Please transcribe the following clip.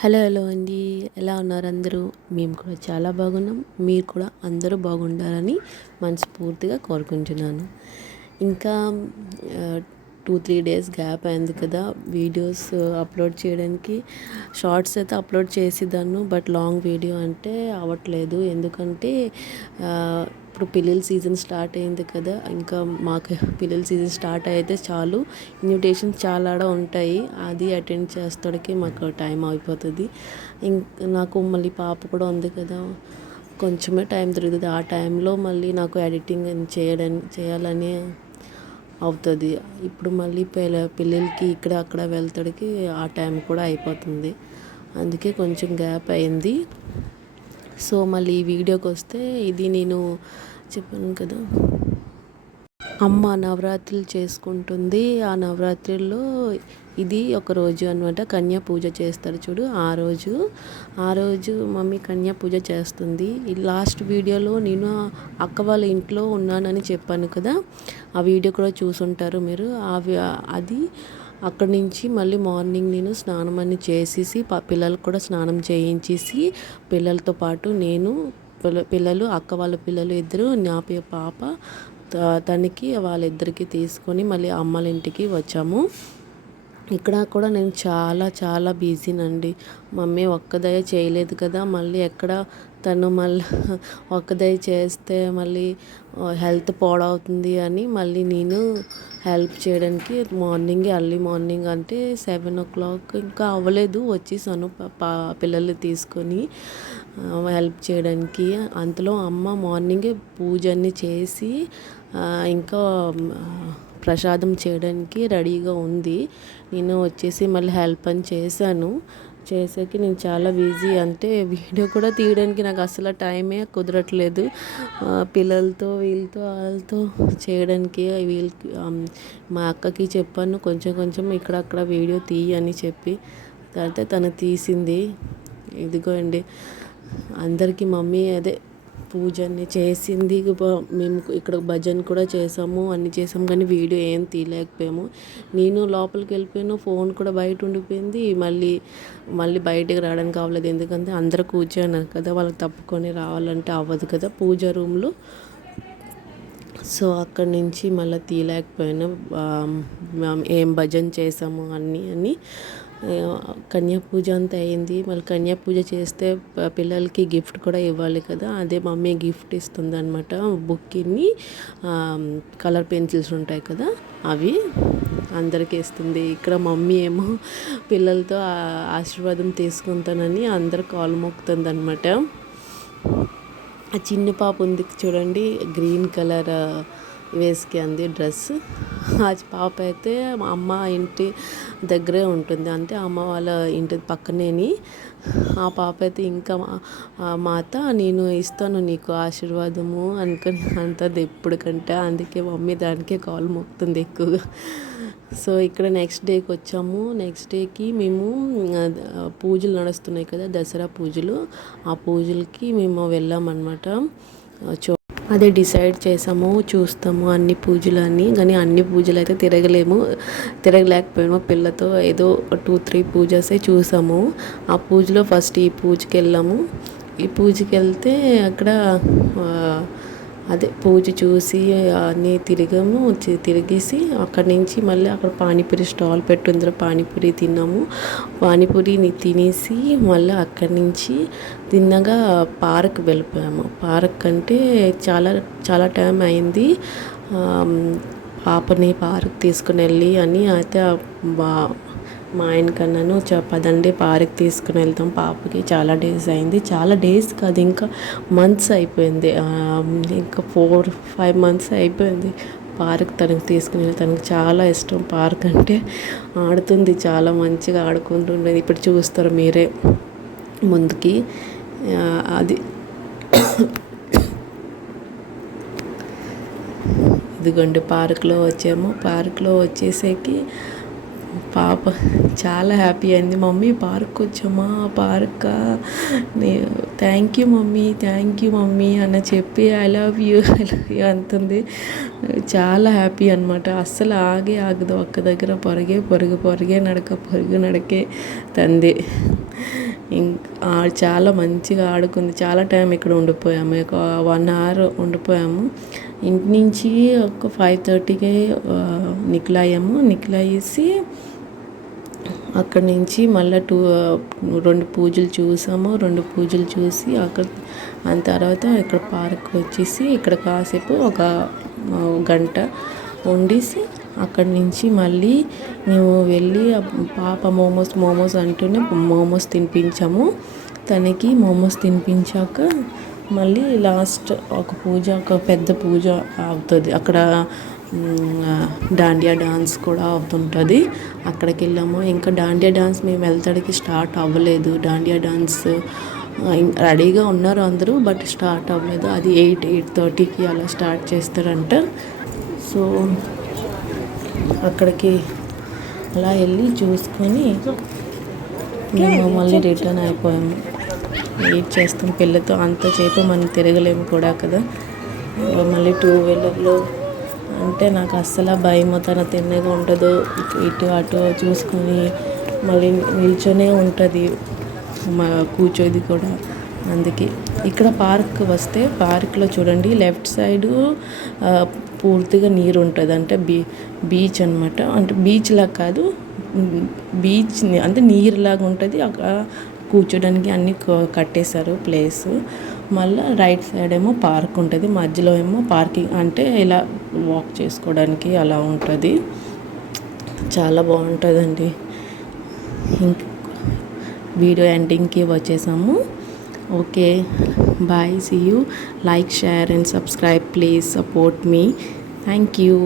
Hello అండి. ఎలా ఉన్నారు అందరూ? మేము కూడా చాలా బాగున్నాం. మీరు కూడా అందరూ బాగుండాలని మనస్ఫూర్తిగా కోరుకుంటున్నాను. ఇంకా 2-3 డేస్ గ్యాప్ అయింది కదా వీడియోస్ అప్లోడ్ చేయడానికి. షార్ట్స్ అయితే అప్లోడ్ చేసేదాన్ని, బట్ లాంగ్ వీడియో అంటే అవ్వట్లేదు. ఎందుకంటే ఇప్పుడు పిల్లల సీజన్ స్టార్ట్ అయింది కదా. ఇంకా మాకు పిల్లల సీజన్ స్టార్ట్ అయితే చాలు ఇన్విటేషన్స్ చాలా ఉంటాయి. అది అటెండ్ చేస్తాడికి మాకు టైం అయిపోతుంది. నాకు మళ్ళీ పాప కూడా ఉంది కదా, కొంచెమే టైం దొరుకుతుంది. ఆ టైంలో మళ్ళీ నాకు ఎడిటింగ్ చేయాలని అవుతుంది. ఇప్పుడు మళ్ళీ పిల్లలకి ఇక్కడ అక్కడ వెళ్తాడికి ఆ టైం కూడా అయిపోతుంది. అందుకే కొంచెం గ్యాప్ అయింది. సో మళ్ళీ ఈ వీడియోకి వస్తే, ఇది నేను చెప్పాను కదా, అమ్మ నవరాత్రులు చేసుకుంటుంది. ఆ నవరాత్రుల్లో ఇది ఒక రోజు అనమాట. కన్యా పూజ చేస్తారు చూడు, ఆ రోజు మమ్మీ కన్యా పూజ చేస్తుంది. ఈ లాస్ట్ వీడియోలో నేను అక్క వాళ్ళ ఇంట్లో ఉన్నానని చెప్పాను కదా, ఆ వీడియో కూడా చూసుంటారు మీరు. అది అక్కడి నుంచి మళ్ళీ మార్నింగ్ నేను స్నానం అన్ని చేసేసి పిల్లలకు కూడా స్నానం చేయించేసి, పిల్లలతో పాటు నేను పిల్లలు అక్క వాళ్ళ పిల్లలు ఇద్దరు, నా పాప తనకి వాళ్ళిద్దరికి తీసుకొని మళ్ళీ అమ్మల ఇంటికి వచ్చాము. ఇక్కడ కూడా నేను చాలా బిజీనండి. మమ్మీ ఒక్కదే చేయలేదు కదా, మళ్ళీ ఎక్కడ తను మళ్ళీ ఒక్కదే చేస్తే మళ్ళీ హెల్త్ పాడవుతుంది అని మళ్ళీ నేను హెల్ప్ చేయడానికి ఎర్లీ మార్నింగ్ అంటే 7 o'clock ఇంకా అవ్వలేదు వచ్చేసాను పిల్లల్ని తీసుకొని హెల్ప్ చేయడానికి. అంతలో అమ్మ మార్నింగే పూజ అన్ని చేసి ఇంకా ప్రసాదం చేయడానికి రెడీగా ఉంది. నేను వచ్చేసి మళ్ళీ హెల్ప్ అని చేసాక నేను చాలా బిజీ. అంటే వీడియో కూడా తీయడానికి నాకు అసలు టైమే కుదరట్లేదు. పిల్లలతో వాళ్ళతో చేయడానికి వీళ్ళకి మా అక్కకి చెప్పాను కొంచెం ఇక్కడక్కడ వీడియో తీయని చెప్పి, అయితే తను తీసింది. ఇదిగోండి అందరికీ మమ్మీ అదే పూజ అన్ని చేసింది. మేము ఇక్కడ భజన కూడా చేసాము, అన్నీ చేసాము, కానీ వీడియో ఏం తీయలేకపోయాము. నేను లోపలికి వెళ్ళిపోయాను, ఫోన్ కూడా బయట ఉండిపోయింది. మళ్ళీ బయటకు రావడానికి అవ్వలేదు. ఎందుకంటే అందరూ కూర్చోన్నారు కదా, వాళ్ళకి తప్పుకొని రావాలంటే అవ్వదు కదా పూజ రూమ్లో. సో అక్కడి నుంచి మళ్ళీ తీయలేకపోయాను. ఏం భజన చేసాము అని కన్యా పూజ అంతా అయింది. మళ్ళీ కన్యా పూజ చేస్తే పిల్లలకి గిఫ్ట్ కూడా ఇవ్వాలి కదా, అదే మమ్మీ గిఫ్ట్ ఇస్తుంది అనమాట. బుక్ని కలర్ పెన్సిల్స్ ఉంటాయి కదా, అవి అందరికీ ఇస్తుంది. ఇక్కడ మమ్మీ ఏమో పిల్లలతో ఆశీర్వాదం తీసుకుంటానని అందరు కాలు మొక్కుతుంది అనమాట. ఆ చిన్న పాప ఉంది చూడండి, గ్రీన్ కలర్ వేసుకుంది డ్రెస్. ఆ పాప అయితే మా అమ్మ ఇంటి దగ్గరే ఉంటుంది, అంటే అమ్మ వాళ్ళ ఇంటి పక్కనేని. ఆ పాప అయితే ఇంకా మాత నేను ఇస్తాను నీకు ఆశీర్వాదము అనుకుని అంటుంది ఎప్పటికంటే. అందుకే మమ్మీ దానికే కాలు మొక్కుతుంది ఎక్కువగా. సో ఇక్కడ నెక్స్ట్ డేకి వచ్చాము. నెక్స్ట్ డేకి మేము పూజలు నడుస్తున్నాయి కదా, దసరా పూజలు, ఆ పూజలకి మేము వెళ్ళామన్నమాట. అదే డిసైడ్ చేసాము, చూస్తాము అన్ని పూజలు అని. కానీ అన్ని పూజలు అయితే తిరగలేకపోయాము పిల్లతో. ఏదో 2-3 పూజసే చూసాము. ఆ పూజలో ఫస్ట్ ఈ పూజకి వెళ్ళాము. ఈ పూజకి వెళ్తే అక్కడ అదే పూజ చూసి అన్నీ తిరిగేసి అక్కడి నుంచి మళ్ళీ అక్కడ పానీపూరి స్టాల్ పెట్టుందిరా, పానీపూరి తిన్నాము. పానీపూరిని తినేసి మళ్ళీ అక్కడి నుంచి తిన్నగా పార్క్ వెళ్ళిపోయాము. పార్క్ అంటే చాలా టైం అయింది. పాపని పార్క్ తీసుకుని వెళ్ళి అని అయితే మా ఆయనకన్నాను, పదండి పార్క్ తీసుకుని వెళ్తాం, పాపకి చాలా డేస్ అయింది. చాలా డేస్ కాదు, ఇంకా మంత్స్ అయిపోయింది. ఇంకా 4-5 months అయిపోయింది పార్క్ తనకు తీసుకుని వెళ్ళి. తనకు చాలా ఇష్టం పార్క్ అంటే, ఆడుతుంది, చాలా మంచిగా ఆడుకుంటుండేది. ఇప్పుడు చూస్తారు మీరే ముందుకి. అది ఇదిగోండి పార్క్లో వచ్చాము. పార్క్లో వచ్చేసరికి పాప చాలా హ్యాపీ అయింది. మమ్మీ పార్క్ వచ్చామా, పార్కా, థ్యాంక్ యూ మమ్మీ అని చెప్పి ఐ లవ్ యూ అంటుంది. చాలా హ్యాపీ అనమాట. అస్సలు ఆగదు ఒక్క దగ్గర. పొరుగే నడకే తంది. చాలా మంచిగా ఆడుకుంది. చాలా టైం ఇక్కడ ఉండిపోయాము, ఒక 1 అవర్ ఉండిపోయాము. ఇంటి నుంచి ఒక 5:30కి నిఖిల్ అయ్యాము. నిఖిల్ అయ్యేసి అక్కడి నుంచి మళ్ళీ 2 పూజలు చూసాము. 2 పూజలు చూసి అక్కడ దాని తర్వాత ఇక్కడ పార్క్ వచ్చేసి ఇక్కడ కాసేపు ఒక గంట ఉండేసి అక్కడి నుంచి మళ్ళీ మేము వెళ్ళి పాప మోమోస్ అంటూనే మోమోస్ తినిపించాము. తనకి మోమోస్ తినిపించాక మళ్ళీ లాస్ట్ ఒక పెద్ద పూజ అవుతుంది అక్కడ. దాండియా డాన్స్ కూడా అవుతుంటుంది. అక్కడికి వెళ్ళాము. ఇంకా దాండియా డాన్స్ మేము వెళ్తాడికి స్టార్ట్ అవ్వలేదు. దాండియా డాన్స్ రెడీగా ఉన్నారు అందరూ, బట్ స్టార్ట్ అవ్వలేదు. అది 8:30కి అలా స్టార్ట్ చేస్తారంట. సో అక్కడికి అలా వెళ్ళి చూసుకొని మేము మళ్ళీ రిటర్న్ అయిపోయాము. వెయిట్ చేస్తాం పిల్లతో అంతసేపు మనం తిరగలేము కూడా కదా. మళ్ళీ 2 వీలర్లో అంటే నాకు అస్సలు భయం, తన తిన్నగా ఉండదు. ఇటు అటు చూసుకొని మళ్ళీ నిల్చొనే ఉంటుంది కూర్చోది కూడా. అందుకే ఇక్కడ పార్క్ వస్తే పార్క్లో చూడండి లెఫ్ట్ సైడు పూర్తిగా నీరు ఉంటుంది. అంటే బీచ్ అనమాట. అంటే బీచ్లా కాదు, బీచ్ అంటే నీరులాగా ఉంటుంది. అక్కడ కూర్చోడానికి అన్నీ కట్టేశారు ప్లేస్. మళ్ళీ రైట్ సైడ్ ఏమో పార్క్ ఉంటుంది, మధ్యలో ఏమో పార్కింగ్ అంటే ఇలా వాక్ చేసుకోవడానికి అలా ఉంటుంది. చాలా బాగుంటుందండి. ఇంక వీడియో ఎండింగ్కి వచ్చేసాము. Okay, bye, see you. Like, share and subscribe. Please support మీ. Thank you.